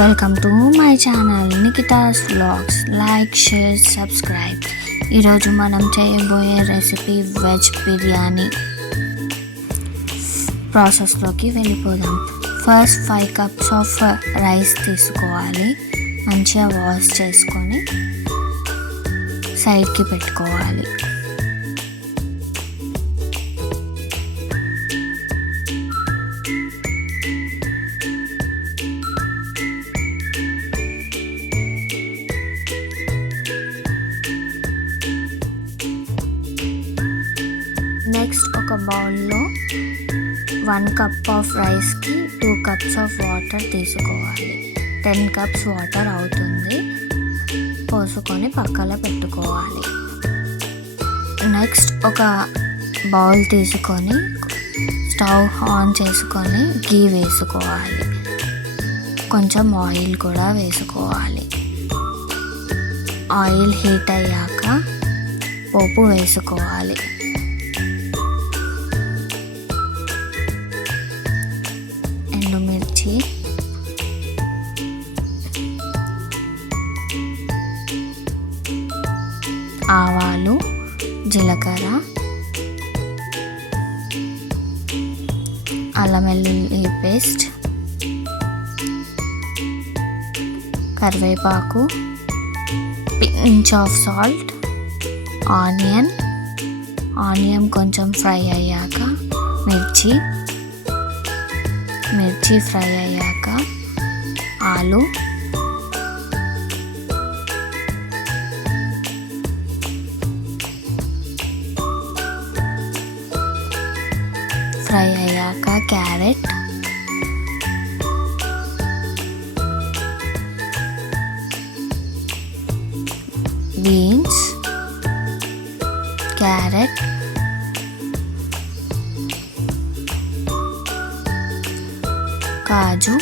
Welcome to my channel Nikita's vlogs. Like, share, subscribe. ఈరోజు మనం చేయబోయే రెసిపీ వెజ్ బిర్యానీ. ప్రాసెస్లోకి వెళ్ళిపోదాం. ఫస్ట్ 5 cups ఆఫ్ రైస్ తీసుకోవాలి. మంచిగా వాష్ చేసుకొని సైడ్కి పెట్టుకోవాలి. నెక్స్ట్ ఒక బౌల్లో 1 cup ఆఫ్ రైస్కి 2 cups ఆఫ్ వాటర్ తీసుకోవాలి. 10 cups వాటర్ అవుతుంది. పోసుకొని పక్కన పెట్టుకోవాలి. నెక్స్ట్ ఒక బౌల్ తీసుకొని స్టవ్ ఆన్ చేసుకొని గీ వేసుకోవాలి. కొంచెం ఆయిల్ కూడా వేసుకోవాలి. ఆయిల్ హీట్ అయ్యాక పోపు వేసుకోవాలి. ఎండుమిర్చి, ఆవాలు, జీలకర్ర, అల్లం వెల్లుల్లి పేస్ట్, కరివేపాకు, పించ్ ఆఫ్ సాల్ట్, ఆనియన్ కొంచెం ఫ్రై అయ్యాక మిర్చి ఫ్రై అయ్యాక ఆలు, ఫ్రై అయ్యాక క్యారెట్, బీన్స్, క్యారెట్, కాజు,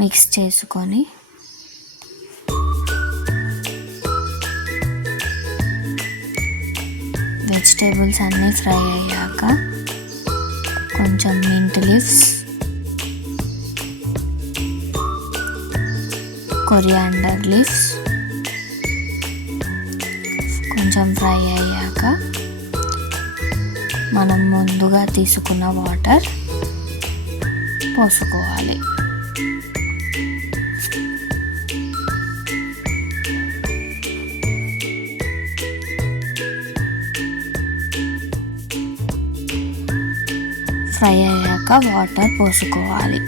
మిక్స్ చేసుకొని వెజిటేబుల్స్ అన్నీ ఫ్రై అయ్యాక కొంచెం మింట్ లీవ్స్, కొరియాండర్ లీవ్స్ కొంచెం ఫ్రై అయ్యాక మనం ముందుగా తీసుకున్న వాటర్ పోసుకోవాలి. ఫ్రై అయ్యాక వాటర్ పోసుకోవాలి.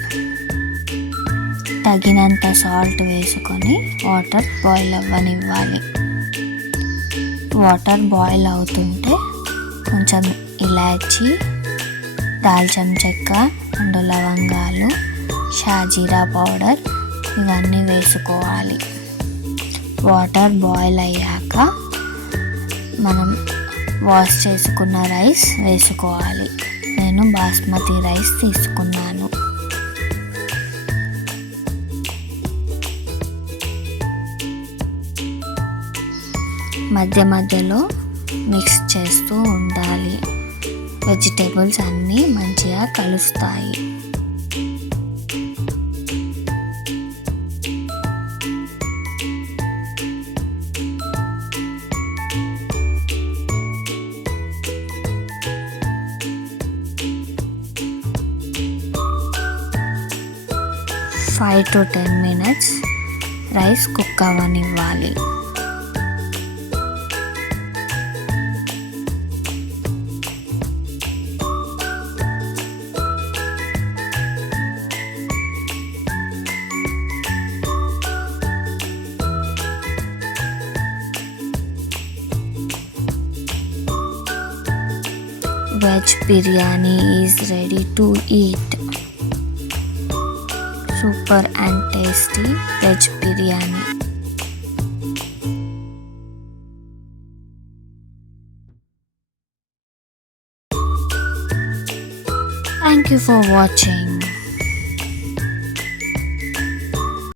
తగినంత సాల్ట్ వేసుకొని వాటర్ బాయిల్ అవ్వనివ్వాలి. వాటర్ బాయిల్ అవుతుంటే కొంచెం ఇలాచీ, దాల్చిన చెక్క, 2 లవంగాలు, షాజీరా పౌడర్ ఇవన్నీ వేసుకోవాలి. వాటర్ బాయిల్ అయ్యాక మనం వాష్ చేసుకున్న రైస్ వేసుకోవాలి. నేను బాస్మతి రైస్ తీసుకున్నాను. మధ్య మధ్యలో మిక్స్ చేస్తూ ఉండాలి. వెజిటేబుల్స్ అన్నీ మంచిగా కలుస్తాయి. Five to 10 minutes rice cook అవ్వనివ్వాలి. Veg biryani is ready to eat. Super and tasty veg biryani. Thank you for watching.